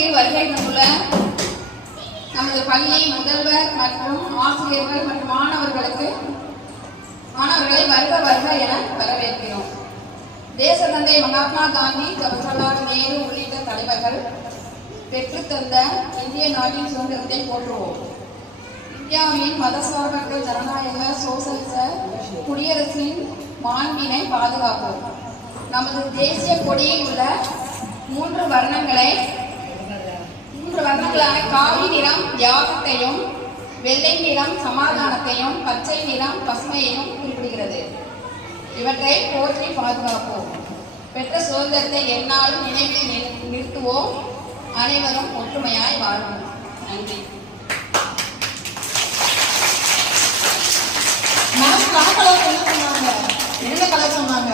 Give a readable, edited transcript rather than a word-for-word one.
விழாவிற்கு வருகை தந்துள்ள நமது பள்ளி முதல்வர் மற்றும் ஆசிரியர்கள் மற்றும் மாணவர்களை வருக வருக என வரவேற்கிறோம். தேசத்தந்தை மகாத்மா காந்தி, ஜவஹர்லால் நேரு உள்ளிட்ட தலைவர்கள் பெற்றுத்தந்த இந்திய நாட்டின் சுதந்திரத்தை போற்றுவோம். இந்தியாவின் மதசார்பற்ற ஜனநாயக சோசலிச குடியரசின் மாண்பினை பாதுகாப்போம். நமது தேசிய கொடியில் உள்ள மூன்று வர்ணங்களான காவி நிறம் தியாகத்தையும், வெள்ளை நிறம் சமாதானத்தையும், பச்சை நிறம் பசுமையையும் குறிப்பிடுகிறது. இவற்றை போற்றி பாதுகாப்போம். பெற்ற சுதந்திரத்தை எந்நாளும் நினைவில் நிறுத்துவோம். அனைவரும் ஒற்றுமையாய் வாழ்வோம். நன்றி. என்ன கலர் சொன்னாங்க?